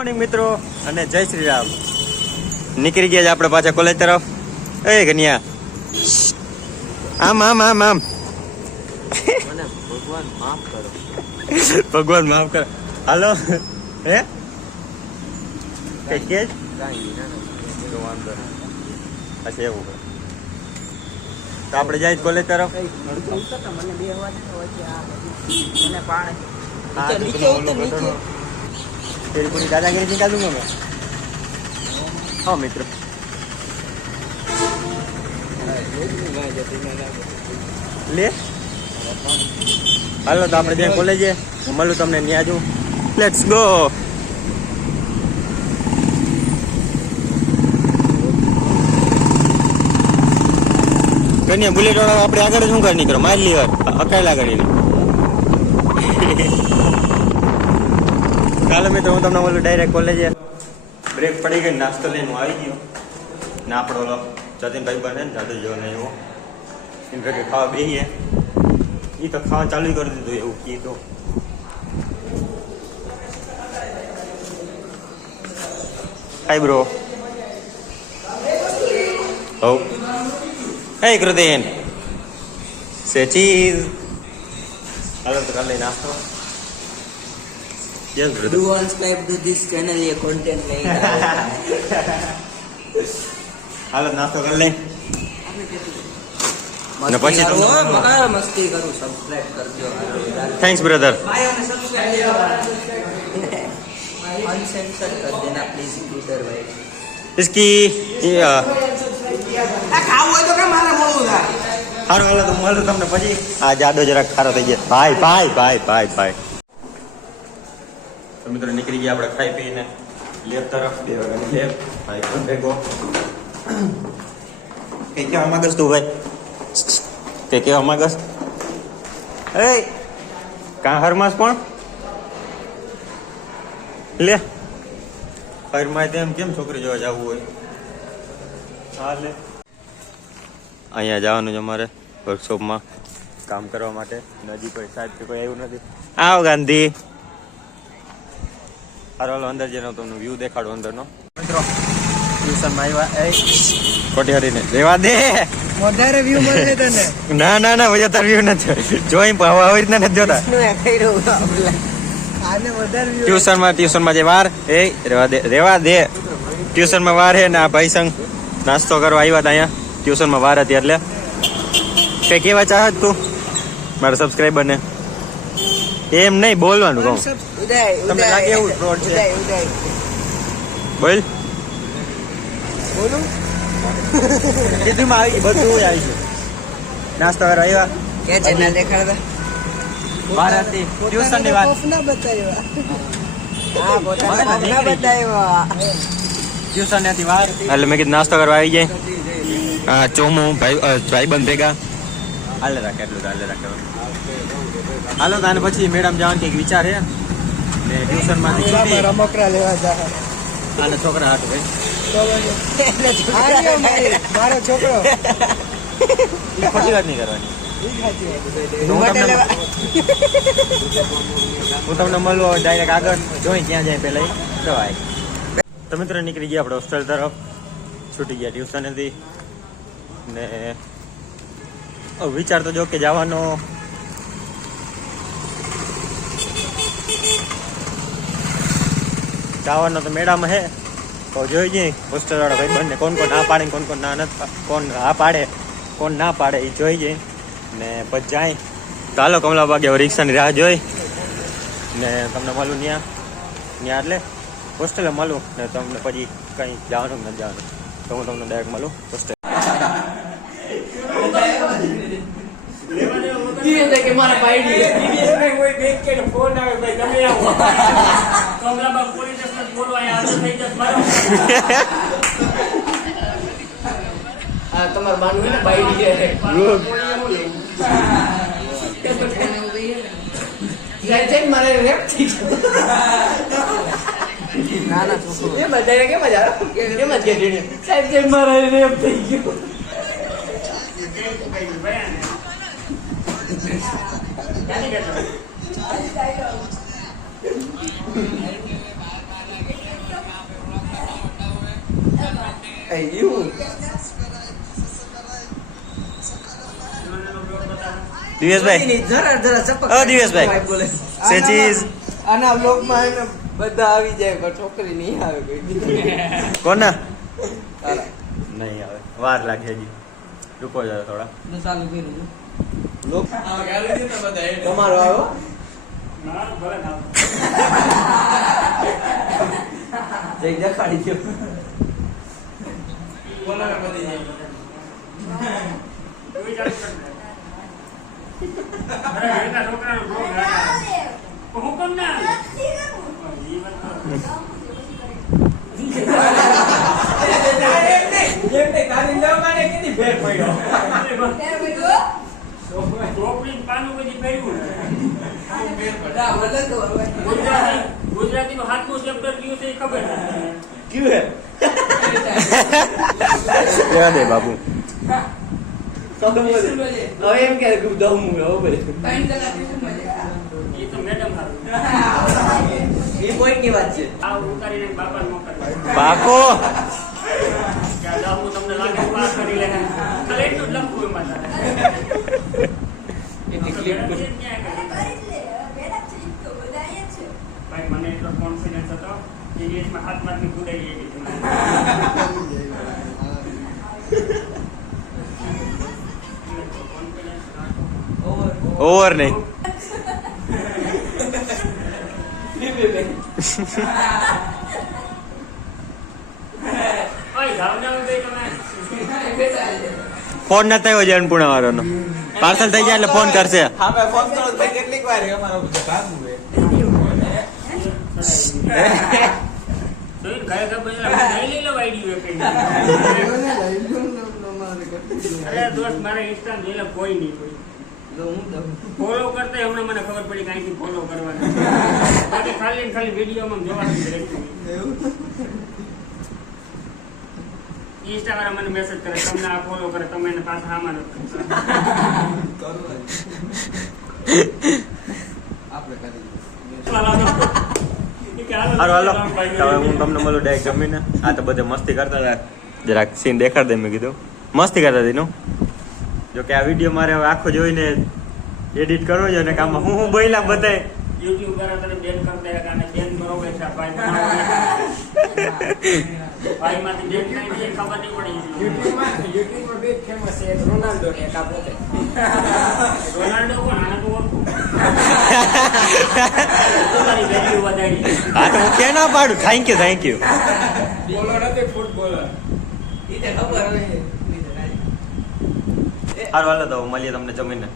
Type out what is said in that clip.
Morning મિત્રો અને જય શ્રી રામ. નીકળી ગયા આપણે પાછા કોલેજ તરફ. એ કન્યા આમ આમ આમ આમ ભગવાન માફ કરો. ભગવાન માફ કરો. હાલો હે કઈ કે વાંધો અચ્છા એવું તો આપણે જાય કોલેજ તરફ. तेरी पूरी दादागिरी निकाल दूंगा मैं. हाँ मित्र ले હાલો તો આપણે ત્યાં કોલેજે મળું તમને ત્યાં જઉં. Let's go. કન્યા બુલેટ વાળા આપણે આગળ શું કરી નીકળો મારી લીવર અકાયેલા કરીને. ચાલો મિત્રો હું તમને બોલું ડાયરેક્ટ કોલેજે. બ્રેક પડી ગઈ, નાસ્તો લઈને હું આવી ગયો ને આપણો ઓલો જતીનભાઈ બને ને જાદુ જેવો ને એવો એમ કે ખાવા બેસીએ. એ તો ખાવા ચાલુ કરી દીધું એવું કીધું. Hi bro. હો હે કૃતિન સે ચીઝ. હાલો તો કાલે નાસ્તો. Yes, brother. Do subscribe to this channel. ये content नहीं હાલો નાસ્તો કરી લઈ ને પછી તો મગા મસ્તી કરું. સબસ્ક્રાઇબ કરજો. Thanks brother. ભાઈઓને સબસ્ક્રાઇબ અનસેન્સર कर देना प्लीज ट्विटर भाई. इसकी આ ખાવું હોય તો કે મારે મળવું થાય. હારું હાલો તો મળું તમને પછી. આ જાડો જરાક ખારો થઈ ગયા. ભાઈ ભાઈ ભાઈ ભાઈ ભાઈ. તો મિત્રો નીકળી ગયા આપણે ખાઈ પીને લેબ તરફ. લેબ ભાઈ કોણ ભેગો કઈ કેવા માંગસ તું ભાઈ? તે કેવા માંગસ? એ કાં હરમાસ પણ લે હરમાં તેમ કેમ છોકરી જોવા જવું હોય? હા લે અહીંયા જવાનું છે અમારે વર્કશોપમાં કામ કરવા માટે. નજીક કોઈ સાહેબ કે કોઈ આવ્યું નથી. આવો ગાંધી. હાલો અંદર જઈને તમને વ્યૂ દેખાડો અંદરનો. મિત્રો ટ્યુશનમાં આવ્યા. એ ખોટી હરીને રેવા દે. વધારે વ્યૂ મળે તને. ના ના ના વજા તાર વ્યૂ નથી જોઈ આવી રીતના નથી જોતા. ટ્યુશનમાં જે વાર એ રેવા દે. ટ્યુશનમાં વાર હે ને આ ભાઈ સંગ નાસ્તો કરવા આવ્યા હતા અહીંયા. ટ્યુશનમાં વાર હતી એટલે કઈ કેવા ચાહત તું મારા સબસ્ક્રાઈબર ને? એમ નહીં બોલવાનું કહું. તમને લાગે એવું ફ્રોડ છે? બોલ બોલું કીધુંમાં આવી બધું આવી ગયું. નાસ્તો કરવા આવ્યા. કે ચેનલ દેખાડતા વાર હતી ટ્યુશનની વાત. ના બતાવ્યા. હા પોતાના ના બતાવ્યા. ટ્યુશન હતી વાર એટલે મેં કીધું નાસ્તો કરવા આવી જાય. હા ચોમું ભાઈબંધ ભેગા હાલે રાખે એટલું હાલે રાખે. હાલો તાને પછી મેડમ જવાનું કંઈક વિચાર છે ને ટ્યુશનમાંથી છૂટી રમકડા લેવા જા. હાલે છોકરા હાટ ભાઈ મારો છોકરો ખોટી વાત નહીં કરવાની. હું તમને મળું ડાયરેક્ટ આગળ જોઈ ક્યાં જાય પેલા દવાય. તો મિત્રો નીકળી ગયા આપણે હોસ્ટેલ તરફ. છૂટી ગયા ટ્યુશન હતી ને વિચાર તો જો કે જવાનો તો મેળામાં હે તો જોઈ જઈએ હોસ્ટેલ વાળા ભાઈ બંને કોણ કોણ ના પાડે કોણ કોણ ના નથી કોણ હા પાડે કોણ ના પાડે એ જોઈ જઈએ ને પછી જાય. તો હાલો કમલાબાગે હવે રિક્ષાની રાહ જોઈ ને તમને મળું ત્યાં એટલે હોસ્ટેલે મળું ને તમને પછી કંઈ જવાનું નથી જવાનું તો હું તમને ડાયરેક્ટ મળું હોસ્ટેલ. તમારે માનવું ને બાઈડી છે મારે રેપ થઈ ગયું. ના ના છોકરો એ બધાને કેમ જ આવે કેમ જ કે સાહેબ કે મારે રેપ થઈ ગયું. દિવેશભાઈ જરા ચપક દિવેશભાઈ બોલે સેચીઝ આના બ્લોગમાં એને બધા આવી જાય પણ છોકરી નહીં આવે કોઈ કોના તારા નહીં આવે વાર લાગે હજી રૂકો જરા થોડા ચાલુ કર્યું લોક તમારો આવ્યો જઈ દેખાડી ગયો ગુજરાતી નો હાથનો ચેપ્ટર કયું છે એ ખબર ક્યું હે રહેવા દે બાબુ હવે એમ કે દમ હવે એ તો મેડમ હારું એ પોઈન્ટ ની વાત છે આ ઉતારીને બાપા મોકલ બાપો કે આ હું તમને લાગે પાસ કરી લે ખાલી એટલું જ લખવું એમાં તારે એટલે ક્લિક ભાઈ મને એટલો કોન્ફિડન્સ હતો કે ઇંગ્લિશમાં હાથ માર્કની ગુડાઈ ગઈ ઓવર નહીં ઓય ભાવના ગઈ તમે ફોન નથી આવ્યો છે અન્નપૂર્ણા વાળાનો પાર્સલ થઈ જાય એટલે ફોન કરશે હા ભાઈ ફોન કરો ભાઈ કેટલીક વાર અમારો ભાગવું હે જોઈને ગયા ગયા પછી લઈ લો આઈડી કઈ અરે દોસ્ત મારે ઇન્સ્ટા જોઈ લે કોઈ નહીં કોઈ ફોલો કરતા હમણાં મને ખબર પડી કે અહીંથી ફોલો કરવાનું બાકી ખાલી ને ખાલી વિડીયોમાં જોવાનું જ રહેતું ઇન્સ્ટા વાળા મને મેસેજ કરે તમને આ ફોલો કરે તમે એને પાછા આમાં નથી હાલો હાલો હવે હું તમને મળું ડાયરેક્ટ જમીને આ તો બધે મસ્તી કરતા હતા જરાક સીન દેખાડ દે મેં કીધું મસ્તી કરતા હતી નું જો કે આ વિડીયો મારે હવે આખો જોઈને એડિટ કરવો છે ને કામમાં હું બોલ્યા બધાય યુટ્યુબ વાળા તને બેન કરી દે અને બેન બરોબર છે ભાઈ ભાઈ માંથી બેન નહીં એ ખબર નહીં પડી યુટ્યુબમાં બે ફેમસ છે એક રોનાલ્ડો ને એક આ પોતે રોનાલ્ડો કોણ આને તો ઓળખું તમારી વેલ્યુ વધારી હા તો હું કે ના પાડું થેન્ક યુ બોલર હતી ફૂટબોલર ઈ તે ખબર હવે હાલો હાલો તો મળીએ તમને જમીને